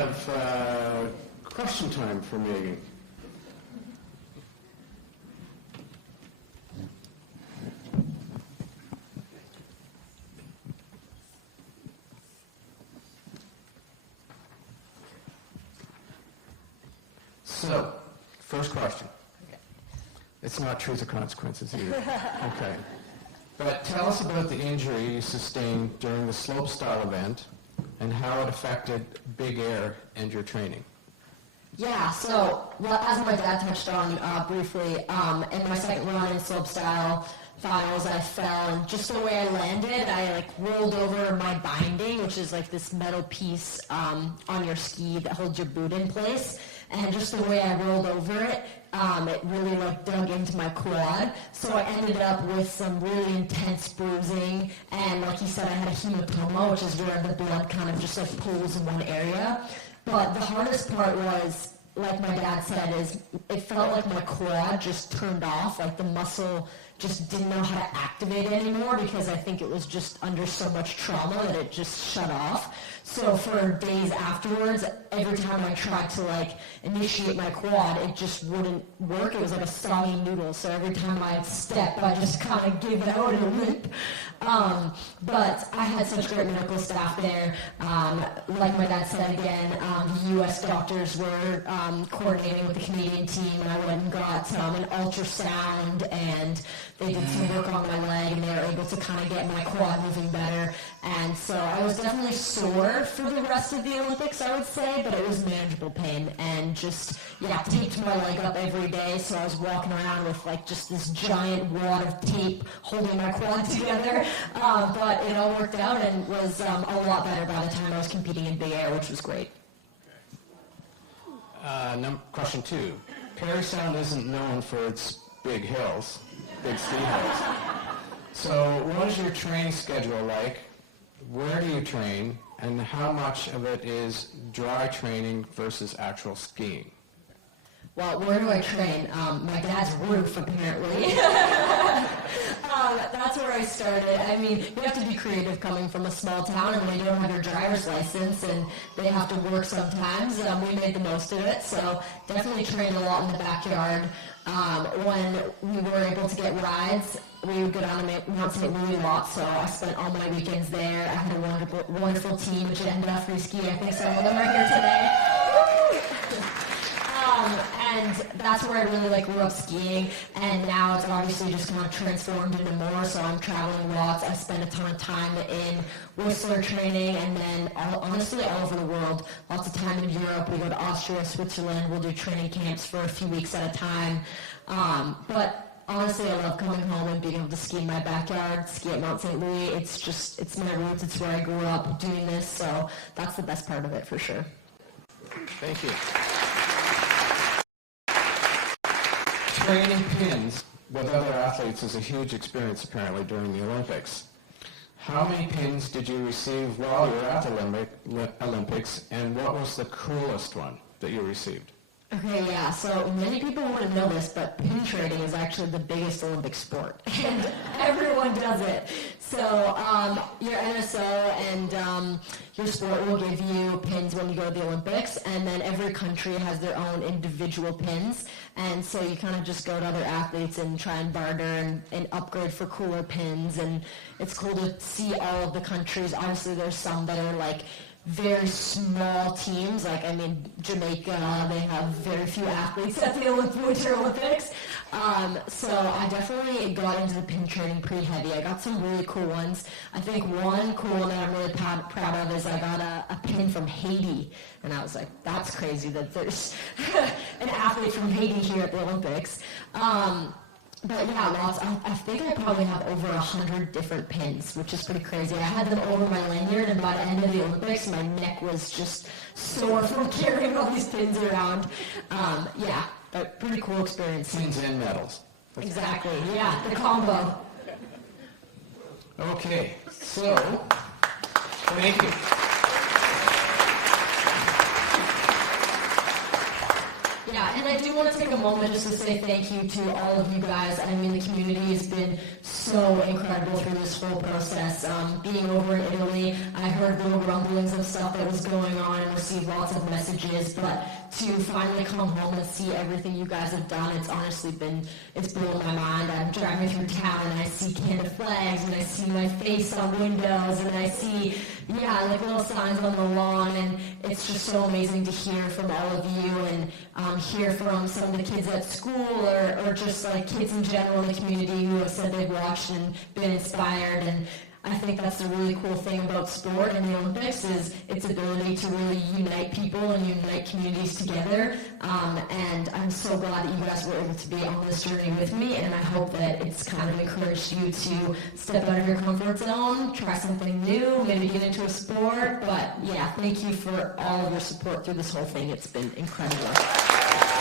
have question time for Megan. So, first question. It's not truth or consequences either. Okay. But tell us about the injury you sustained during the slopestyle event and how it affected big air and your training. Yeah, so as my dad touched on briefly, in my second run in slopestyle finals, I fell, and just the way I landed, I rolled over my binding, which is this metal piece on your ski that holds your boot in place. And just the way I rolled over it, it really dug into my quad. So I ended up with some really intense bruising, and like you said, I had a hematoma, which is where the blood kind of just pools in one area. But the hardest part was, like my dad said, is it felt like my quad just turned off, the muscle just didn't know how to activate it anymore, because I think it was just under so much trauma that it just shut off. So for days afterwards, every time I tried to initiate my quad, it just wouldn't work. It was like a soggy noodle. So every time I'd step, I just kind of give out and limp. But I had such great medical staff there. Like my dad said again, the U.S. doctors were coordinating with the Canadian team, and I went and got an ultrasound, and they did some work on my leg, and they were able to kind of get my quad moving better. And so I was definitely sore for the rest of the Olympics, I would say, but it was manageable pain, and just, taped my leg up every day, so I was walking around with just this giant wad of tape holding my quad together, but it all worked out and was a lot better by the time I was competing in big air, which was great. Question 2. Parry Sound isn't known for its big hills, big ski hills. So what is your training schedule like? Where do you train, and how much of it is dry training versus actual skiing? Well, where do I train? My dad's roof, apparently. That's where I started. I mean, you have to be creative coming from a small town, and when you don't have your driver's license, and they have to work sometimes. We made the most of it, so definitely trained a lot in the backyard. When we were able to get rides, we would go down to Mount St. Louis a lot, so I spent all my weekends there. I had a wonderful team, which ended up free ski. I think some of them are here today. And that's where I really grew up skiing, and now it's obviously just kind of transformed into more, so I'm traveling lots. I spend a ton of time in Whistler training, and then honestly all over the world. Lots of time in Europe. We go to Austria, Switzerland. We'll do training camps for a few weeks at a time. But honestly, I love coming home and being able to ski in my backyard, ski at Mount St. Louis. It's my roots. It's where I grew up doing this, so that's the best part of it for sure. Thank you. Training pins with other athletes is a huge experience apparently during the Olympics. How many pins did you receive while you were at the Olympics, and what was the coolest one that you received? Okay, yeah, so many people wouldn't know this, but pin trading is actually the biggest Olympic sport, and everyone does it. So your NSO and your sport will give you pins when you go to the Olympics, and then every country has their own individual pins, and so you kind of just go to other athletes and try and barter and upgrade for cooler pins, and it's cool to see all of the countries. Obviously, there's some that are very small teams, Jamaica, they have very few athletes at the Winter Olympics. So I definitely got into the pin trading pretty heavy. I got some really cool ones. I think one cool one that I'm really proud of is I got a pin from Haiti. And I was like, that's crazy that there's an athlete from Haiti here at the Olympics. But yeah, lots. I think I probably have over 100 different pins, which is pretty crazy. I had them over my lanyard, and by the end of the Olympics, my neck was just sore from carrying all these pins around. Yeah, but pretty cool experience. Pins and medals. Exactly, yeah, the combo. Okay, so, thank you. Yeah, and I do want to take a moment just to say thank you to all of you guys. I mean, the community has been so incredible through this whole process. Being over in Italy, I heard little rumblings of stuff that was going on and received lots of messages, but to finally come home and see everything you guys have done, it's honestly been, it's blown my mind. I'm driving through town and I see Canada flags and I see my face on windows and I see, like little signs on the lawn, and it's just so amazing to hear from all of you and hear from some of the kids at school or just like kids in general in the community who have said they've watched and been inspired. And I think that's the really cool thing about sport and the Olympics is its ability to really unite people and unite communities together. And I'm so glad that you guys were able to be on this journey with me, and I hope that it's kind of encouraged you to step out of your comfort zone, try something new, maybe get into a sport. But yeah, thank you for all of your support through this whole thing. It's been incredible.